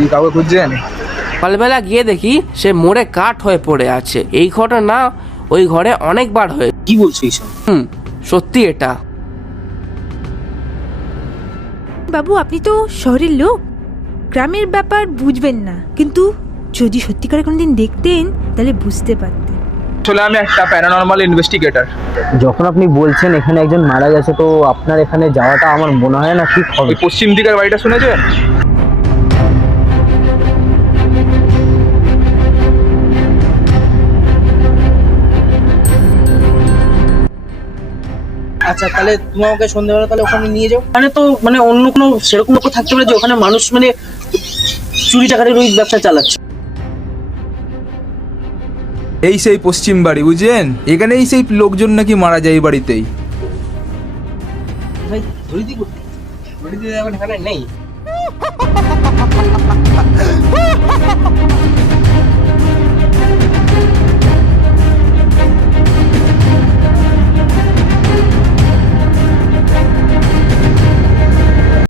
কি কাউকে খুঁজছেন? সকালবেলা গিয়ে দেখি সে মোড়ে কাঠ হয়ে পড়ে আছে। এই ঘটনা ওই ঘরে অনেকবার হয়ে। কি বলছো এইসব? সত্যি এটা। বাবু, আপনি তো শহরের লোক, গ্রামের ব্যাপার বুঝবেন না, কিন্তু যদি সত্যিকারে কোনোদিন দেখতেন তাহলে বুঝতে পারতেন। আসলে আমি একটা প্যারানর্মাল ইনভেস্টিগেটর। যখন আপনি বলছেন এখানে একজন মারা গেছে, তো আপনার এখানে যাওয়াটা আমার মনে হয় না ঠিক হবে। ওই পশ্চিম দিকের বাড়িটা শুনেছেন? আচ্ছা, তাহলে তুমি আমাকে সন্ধ্যাবেলা তাহলে ওখানে নিয়ে যাও। মানে তো মানে অন্য কোনো সেরকম লোক থাকতে পারে যে ওখানে মানুষ মানে চুরি চাকারির ওই ব্যবসা চালাচ্ছে। এই সেই পশ্চিম বাড়ি, বুঝলেন? এখানেই সেই লোকজন নাকি মারা যায় এই বাড়িতেই। ভাই ধরে দিই, এখন এখানে নেই।